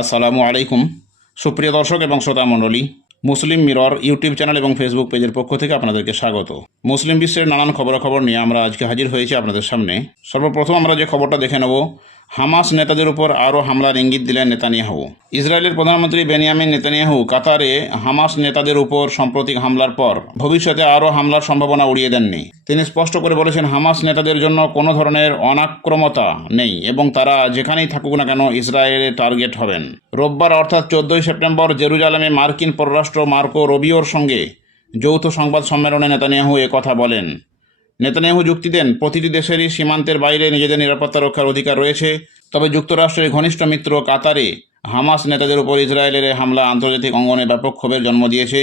আসসালামু আলাইকুম। সুপ্রিয় দর্শক এবং শ্রোতা মণ্ডলী, মুসলিম মিরর ইউটিউব চ্যানেল এবং ফেসবুক পেজের পক্ষ থেকে আপনাদেরকে স্বাগত। মুসলিম বিশ্বের নানান খবরাখবর নিয়ে আমরা আজকে হাজির হয়েছি আপনাদের সামনে। সর্বপ্রথম আমরা যে খবরটা দেখে নেব হামাস নেতাদের উপর আরও হামলার ইঙ্গিত দিলেন নেতানিয়াহু। ইসরায়েলের প্রধানমন্ত্রী বেনিয়ামিন নেতানিয়াহু কাতারে হামাস নেতাদের উপর সাম্প্রতিক হামলার পর ভবিষ্যতে আরও হামলার সম্ভাবনা উড়িয়ে দেননি। তিনি স্পষ্ট করে বলেছেন, হামাস নেতাদের জন্য কোনো ধরনের অনাক্রমতা নেই এবং তারা যেখানেই থাকুক না কেন ইসরায়েলের টার্গেট হবেন। রোববার অর্থাৎ চোদ্দই সেপ্টেম্বর জেরুজালেমে মার্কিন পররাষ্ট্র মার্কো রবিওর সঙ্গে যৌথ সংবাদ সম্মেলনে নেতানিয়াহু কথা বলেন। নেতানিয়াহু যুক্তি দেন, প্রতিটি দেশেরই সীমান্তের বাইরে নিজেদের নিরাপত্তা রক্ষার অধিকার রয়েছে। তবে যুক্তরাষ্ট্রের ঘনিষ্ঠ মিত্র কাতারে হামাস নেতাদের উপর ইসরায়েলের হামলা আন্তর্জাতিক অঙ্গনে ব্যাপক ক্ষোভের জন্ম দিয়েছে।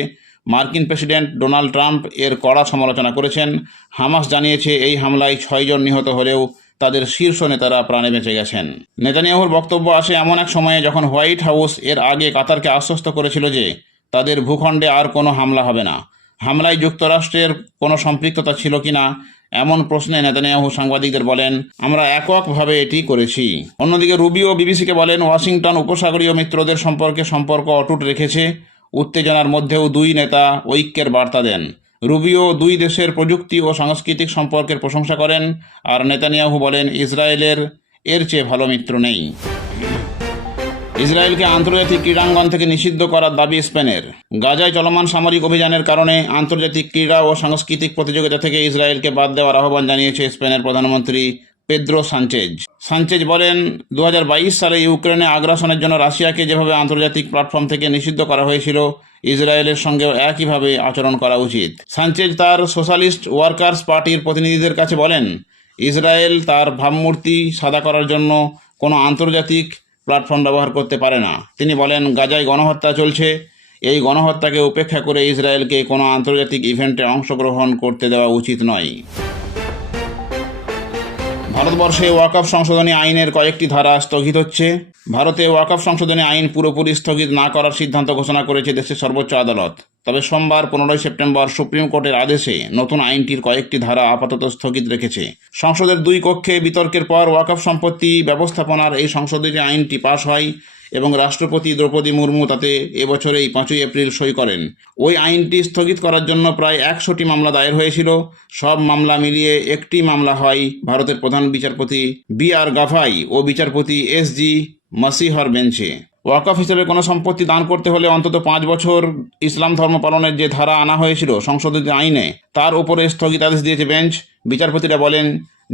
মার্কিন প্রেসিডেন্ট ডোনাল্ড ট্রাম্প এর কড়া সমালোচনা করেছেন। হামাস জানিয়েছে, এই হামলায় ছয়জন নিহত হলেও তাদের শীর্ষ নেতারা প্রাণে বেঁচে গেছেন। নেতানিয়াহুর বক্তব্য আসে এমন এক সময়ে যখন হোয়াইট হাউস এর আগে কাতারকে আশ্বস্ত করেছিল যে তাদের ভূখণ্ডে আর কোনো হামলা হবে না। হামলায় যুক্তরাষ্ট্রের কোনো সম্পৃক্ততা ছিল কিনা, এমন প্রশ্নে নেতানিয়াহু সাংবাদিকদের বলেন, আমরা এককভাবে এটি করেছি। অন্যদিকে রুবিও বিবিসিকে বলেন, ওয়াশিংটন উপসাগরীয় মিত্রদের সম্পর্কে সম্পর্ক অটুট রেখেছে। উত্তেজনার মধ্যেও দুই নেতা ঐক্যের বার্তা দেন। রুবিও দুই দেশের প্রযুক্তি ও সাংস্কৃতিক সম্পর্কের প্রশংসা করেন, আর নেতানিয়াহু বলেন, ইসরায়েলের এর চেয়ে ভালো মিত্র নেই। ইসরায়েলকে আন্তর্জাতিক ক্রীড়াঙ্গন থেকে নিষিদ্ধ করার দাবি স্পেনের। গাজায় চলমান সামরিক অভিযানের কারণে আন্তর্জাতিক ক্রীড়া ও সাংস্কৃতিক প্রতিযোগিতা থেকে ইসরায়েলকে বাদ দেওয়ার আহ্বান জানিয়েছে স্পেনের প্রধানমন্ত্রী পেদ্রো সানচেজ। সানচেজ বলেন দু হাজার বাইশ সালে ইউক্রেনে আগ্রাসনের জন্য রাশিয়াকে যেভাবে আন্তর্জাতিক প্ল্যাটফর্ম থেকে নিষিদ্ধ করা হয়েছিল, ইসরায়েলের সঙ্গেও একইভাবে আচরণ করা উচিত। সানচেজ তার সোশ্যালিস্ট ওয়ার্কার্স পার্টির প্রতিনিধিদের কাছে বলেন, ইসরায়েল তার ভাবমূর্তি সাদা করার জন্য কোনো আন্তর্জাতিক প্ল্যাটফর্ম ব্যবহার করতে পারে না। তিনি বলেন, গাজায় গণহত্যা চলছে। এই গণহত্যাকে উপেক্ষা করে ইসরায়েলকে কোনো আন্তর্জাতিক ইভেন্টে অংশগ্রহণ করতে দেওয়া উচিত নয়। ভারতবর্ষে ওয়াকফ সংশোধনী আইনের কয়েকটি ধারা স্থগিত হচ্ছে। ভারতে ওয়াকফ সংশোধনী আইন পুরোপুরি স্থগিত না করার সিদ্ধান্ত ঘোষণা করেছে দেশের সর্বোচ্চ আদালত। তবে সোমবার পনেরোই সেপ্টেম্বর সুপ্রিম কোর্টের আদেশে নতুন আইনটির কয়েকটি ধারা আপাতত স্থগিত রেখেছে। সংসদের দুই কক্ষে বিতর্কের পর ওয়াকফ সম্পত্তি ব্যবস্থাপনার এই সংশোধনী আইনটি পাশ হয়। এবং রাষ্ট্রপতি দ্রৌপদী মুর্মু তাতে এবছরেই পাঁচই এপ্রিল সই করেন। ওই আইনটি স্থগিত করার জন্য প্রায় একশোটি মামলা দায়ের হয়েছিল। সব মামলা মিলিয়ে একটি মামলা হয় ভারতের প্রধান বিচারপতি বি আর গাভাই ও বিচারপতি এস জি মাসিহর বেঞ্চে। ওয়াকফ হিসেবে কোনো সম্পত্তি দান করতে হলে অন্তত পাঁচ বছর ইসলাম ধর্ম পালনের যে ধারা আনা হয়েছিল সংশোধিত আইনে, তার উপরে স্থগিতাদেশ দিয়েছে বেঞ্চ। বিচারপতিরা বলেন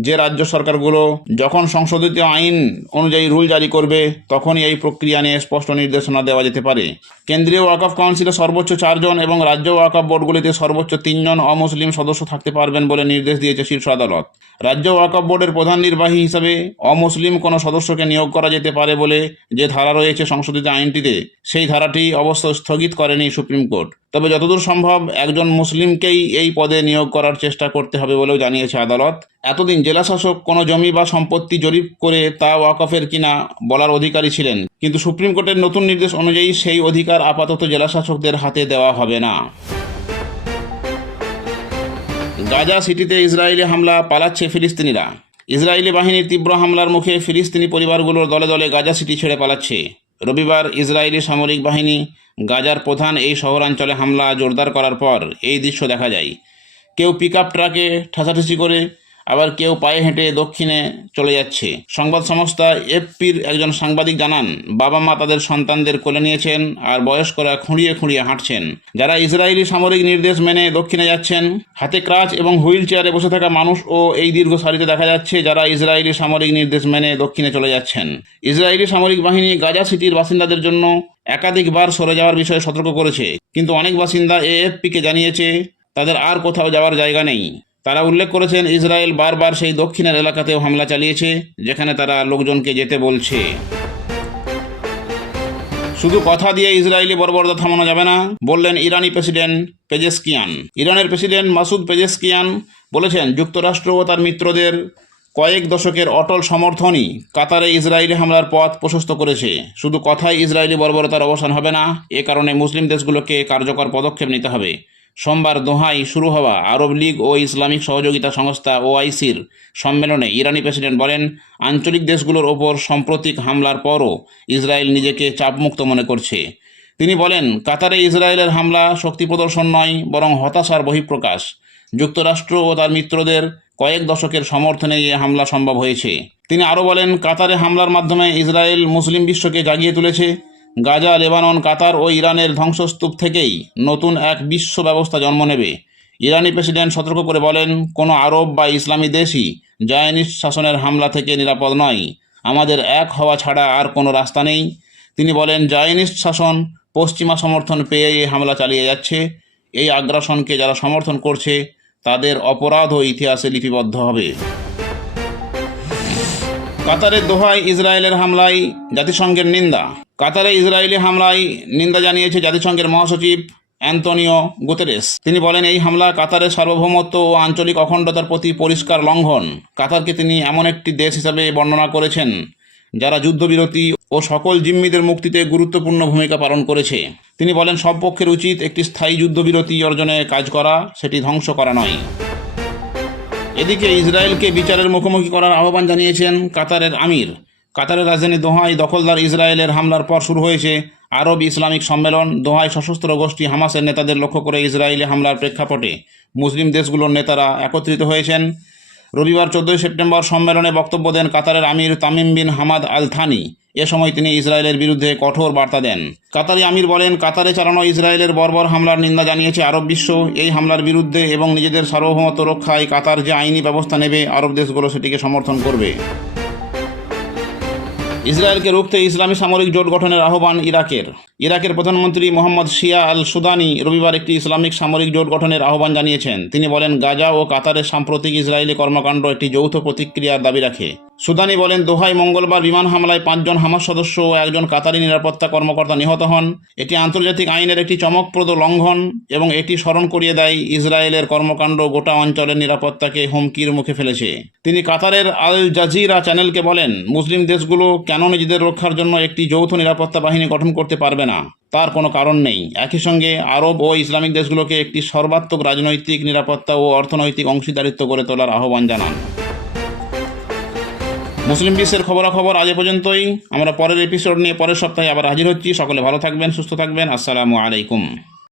যে রাজ্য সরকারগুলো যখন সংশোধিত আইন অনুযায়ী রুল জারি করবে, তখনই এই প্রক্রিয়া নিয়ে স্পষ্ট নির্দেশনা দেওয়া যেতে পারে। কেন্দ্রীয় ওয়াকফ কাউন্সিলে সর্বোচ্চ চারজন এবং রাজ্য ওয়াকফ বোর্ডগুলিতে সর্বোচ্চ তিনজন অমুসলিম সদস্য থাকতে পারবেন বলে নির্দেশ দিয়েছে শীর্ষ আদালত। রাজ্য ওয়াকফ বোর্ডের প্রধান নির্বাহী হিসাবে অমুসলিম কোনো সদস্যকে নিয়োগ করা যেতে পারে বলে যে ধারা রয়েছে সংশোধিত আইনটিতে, সেই ধারাটি অবশ্য স্থগিত করেনি সুপ্রিম কোর্ট। তবে যতদূর সম্ভব একজন মুসলিমকেই এই পদে নিয়োগ করার চেষ্টা করতে হবে বলেও জানিয়েছে আদালত। এতদিন জেলাশাসক কোনো জমি বা সম্পত্তি জরিপ করে তা ওয়াকফের কিনা বলার অধিকারী ছিলেন। কিন্তু সুপ্রিম কোর্টের নতুন নির্দেশ অনুযায়ী সেই অধিকার আপাতত জেলাশাসকদের হাতে দেওয়া হবে না। গাজা সিটিতে ইসরায়েলি হামলা পালাচ্ছে ফিলিস্তিনিরা। ইসরায়েলি বাহিনীর তীব্র হামলার মুখে ফিলিস্তিনি পরিবারগুলোর দলে দলে গাজা সিটি ছেড়ে পালাচ্ছে। রবিবার ইসরায়েলি সামরিক বাহিনী গাজার প্রধান এই শহরাঞ্চলে হামলা জোরদার করার পর এই দৃশ্য দেখা যায়। কেউ পিক ট্রাকে ঠাসাঠাসি করে আবার কেউ পায়ে হেঁটে দক্ষিণে চলে যাচ্ছে। সংবাদ সংস্থা এফপির একজন সাংবাদিক জানান বাবা মা তাদের সন্তানদের কোলে নিয়েছেন আর বয়স্করা খুঁড়িয়ে খুঁড়িয়ে হাঁটছেন। যারা ইসরায়েলি সামরিক নির্দেশ মেনে দক্ষিণে যাচ্ছেন, হাতে ক্রাচ এবং হুইল চেয়ারে বসে থাকা মানুষ ও এই দীর্ঘ সারিতে দেখা যাচ্ছে যারা ইসরায়েলি সামরিক নির্দেশ মেনে দক্ষিণে চলে যাচ্ছেন। ইসরায়েলি সামরিক বাহিনী গাজা সিটির বাসিন্দাদের জন্য একাধিকবার সরে যাওয়ার বিষয়ে সতর্ক করেছে। কিন্তু অনেক বাসিন্দা এএফপিকে জানিয়েছে, তাদের আর কোথাও যাওয়ার জায়গা নেই। তারা উল্লেখ করেছেন, ইসরায়েল বারবার সেই দক্ষিণের এলাকাতেও হামলা চালিয়েছে, যেখানে তারা লোকজনকে যেতে বলছে। শুধু কথা দিয়ে ইসরায়েলি বর্বরতা থামানো যাবে না, বললেন ইরানি প্রেসিডেন্ট পেজেস্কিয়ান। ইরানের প্রেসিডেন্ট মাসুদ পেজেস্কিয়ান বলেছেন, যুক্তরাষ্ট্র ও তার মিত্রদের কয়েক দশকের অটল সমর্থনই কাতারে ইসরায়েলি হামলার পথ প্রশস্ত করেছে। শুধু কথায় ইসরায়েলি বর্বরতার অবসান হবে না, এ কারণে মুসলিম দেশগুলোকে কার্যকর পদক্ষেপ নিতে হবে। সোমবার দোহায় শুরু হওয়া আরব লীগ ও ইসলামিক সহযোগিতা সংস্থা ওআইসির সম্মেলনে ইরানি প্রেসিডেন্ট বলেন, আঞ্চলিক দেশগুলোর ওপর সাম্প্রতিক হামলার পরও ইসরায়েল নিজেকে চাপমুক্ত মনে করছে। তিনি বলেন, কাতারে ইসরায়েলের হামলা শক্তি প্রদর্শন নয়, বরং হতাশার বহিঃপ্রকাশ। যুক্তরাষ্ট্র ও তার মিত্রদের কয়েক দশকের সমর্থনে এ হামলা সম্ভব হয়েছে। তিনি আরও বলেন, কাতারে হামলার মাধ্যমে ইসরায়েল মুসলিম বিশ্বকে জাগিয়ে তুলেছে। গাজা, লেবানন, কাতার ও ইরানের ধ্বংসস্তূপ থেকেই নতুন এক বিশ্ব ব্যবস্থা জন্ম নেবে। ইরানি প্রেসিডেন্ট সতর্ক করে বলেন, কোনো আরব বা ইসলামী দেশই জায়নিস্ট শাসনের হামলা থেকে নিরাপদ নয়। আমাদের এক হওয়া ছাড়া আর কোনো রাস্তা নেই। তিনি বলেন জায়নিস্ট শাসন পশ্চিমা সমর্থন পেয়ে এই হামলা চালিয়ে যাচ্ছে। এই আগ্রাসনকে যারা সমর্থন করছে, তাদের অপরাধ ও ইতিহাসে লিপিবদ্ধ হবে। কাতারের দোহায় ইসরায়েলের হামলায় জাতিসংঘের নিন্দা। কাতারে ইসরায়েলি হামলায় নিন্দা জানিয়েছে জাতিসংঘের মহাসচিব অ্যান্তনিও গুতেরেস। তিনি বলেন, এই হামলা কাতারের সার্বভৌমত্ব ও আঞ্চলিক অখণ্ডতার প্রতি পরিষ্কার লঙ্ঘন। কাতারকে তিনি এমন একটি দেশ হিসাবে বর্ণনা করেছেন, যারা যুদ্ধবিরতি ও সকল জিম্মিদের মুক্তিতে গুরুত্বপূর্ণ ভূমিকা পালন করেছে। তিনি বলেন, সব পক্ষের উচিত একটি স্থায়ী যুদ্ধবিরতি অর্জনে কাজ করা, সেটি ধ্বংস করা নয়। এদিকে ইসরায়েলকে বিচারের মুখোমুখি করার আহ্বান জানিয়েছেন কাতারের আমির। কাতারের রাজধানী দোহায় দখলদার ইসরায়েলের হামলার পর শুরু হয়েছে আরব ইসলামিক সম্মেলন। দোহায় সশস্ত্র গোষ্ঠী হামাসের নেতাদের লক্ষ্য করে ইসরায়েলে হামলার প্রেক্ষাপটে মুসলিম দেশগুলোর নেতারা একত্রিত হয়েছেন। রবিবার চোদ্দোই সেপ্টেম্বর সম্মেলনে বক্তব্য দেন কাতারের emir Tamim bin Hamad Al Thani এ সময় তিনি ইসরায়েলের বিরুদ্ধে কঠোর বার্তা দেন। কাতারি আমির বলেন, কাতারে চালানো ইসরায়েলের বর্বর হামলার নিন্দা জানিয়েছে আরব বিশ্ব। এই হামলার বিরুদ্ধে এবং নিজেদের সার্বভৌমত্ব রক্ষায় কাতার যে আইনি ব্যবস্থা নেবে, আরব দেশগুলো সেটিকে সমর্থন করবে। ইসরায়েলকে রুখতে ইসলামী সামরিক জোট গঠনের আহ্বান ইরাকের। ইরাকের প্রধানমন্ত্রী মোহাম্মদ শিয়া আল সুদানি রবিবার একটি ইসলামিক সামরিক জোট গঠনের আহ্বান জানিয়েছেন। তিনি বলেন, গাজা ও কাতারের সাম্প্রতিক ইসরায়েলি কর্মকাণ্ড একটি যৌথ প্রতিক্রিয়ার দাবি রাখে। সুদানি বলেন দোহাই মঙ্গলবার বিমান হামলায় পাঁচজন হামাস সদস্য ও একজন কাতারি নিরাপত্তা কর্মকর্তা নিহত হন। এটি আন্তর্জাতিক আইনের একটি চমকপ্রদ লঙ্ঘন এবং এটি স্মরণ করিয়ে দেয়, ইসরায়েলের কর্মকাণ্ড গোটা অঞ্চলের নিরাপত্তাকে হুমকির মুখে ফেলেছে। তিনি কাতারের আল জাজিরা চ্যানেলকে বলেন, মুসলিম দেশগুলো কেন নিজেদের রক্ষার জন্য একটি যৌথ নিরাপত্তা বাহিনী গঠন করতে পারবে না, তার কোনো কারণ নেই। একই সঙ্গে আরব ও ইসলামিক দেশগুলোকে একটি সর্বাত্মক রাজনৈতিক নিরাপত্তা ও অর্থনৈতিক অংশীদারিত্ব গড়ে তোলার আহ্বান জানান। মুসলিম বিশ্বের খবরাখবর আজ পর্যন্তই। আমরা পরের এপিসোড নিয়ে পরের সপ্তাহে আবার হাজির হচ্ছি। সকলে ভালো থাকবেন, সুস্থ থাকবেন। আসসালামু আলাইকুম।